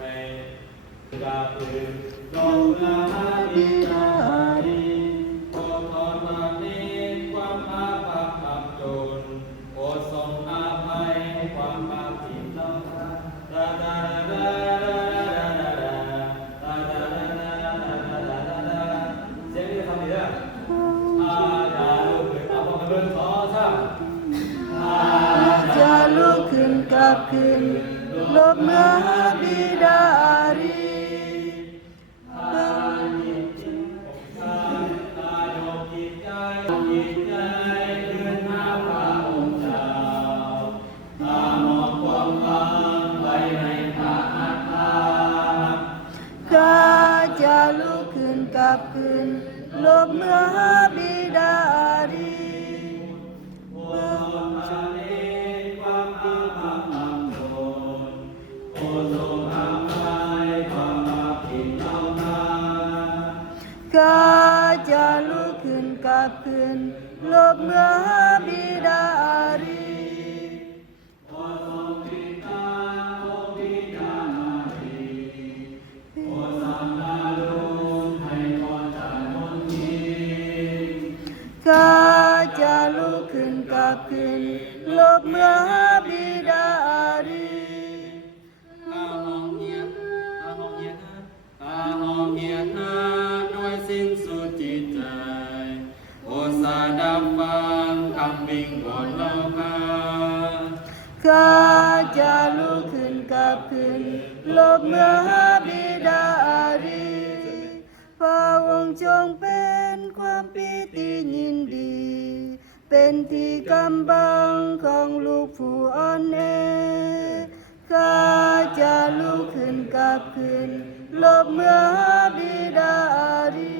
ให้กาตื่นลงมาบิดาดีโปรดทอดมานี้ความอาภัพอับจนโปรดทรงอาภัยความบาปที่เราทำดาดาดาเสียงนี้ทำดีนะจะลุกขึ้นกลับคืนลบเมื่อบิดาดีข้าจะลุกขึ้นกลับคืนลบเมื่อบิดาดีข้าจะลุกขึ้นกลับคืนลบเมื่อบิดาดีข้าจะลุกขึ้นกลับคืนลบเมื่อบิดาดีข้าห้องเฮียนด้วยสิ้นสุดจิตใจโอสาดับฟังคำวิงวอนเราข้าจะลุกขึ้นกลับคืนลบเมื่อบิดาดีพระองค์จงเป็นความปิติยินดีเป็นที่กำบังของลูกผู้อ่อนแอข้าจะลุกขึ้นกลับคืนลบเมื่อบิดาดี